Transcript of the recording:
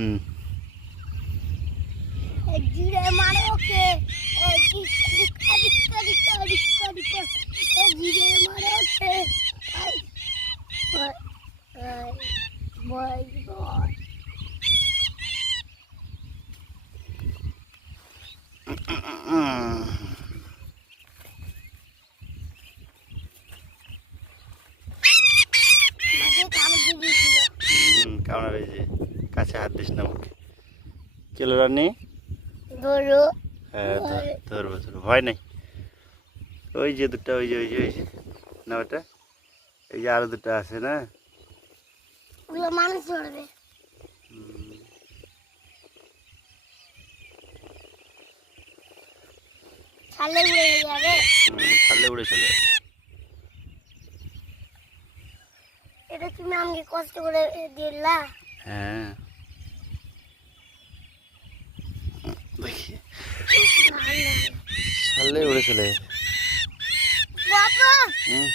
হুম জিরে মারো ওকে দিক্কা দিক্কা দিক্কা দিক্কা দিক্কা জিরে মারো ওকে বয় বয় কামড়া বেজে কাছে হাত দিস না মুখে চলো রানি ধরো হ্যাঁ ধরবো ধরবো ভয় নেই ওই যে দুটা ওই যে ওই যে ওই যে না ওটা এই যে আরো দুটা আছে না ওগুলো মানুষ ধরবে ছাড়লে উড়ে যাবে ছাড়লে উড়ে চলে যাবে। এটা তুমি আমাকে কষ্ট করে দিলা হ্যাঁ দেখি ছাড়লে উড়ে চলে যাবে বাবা হুম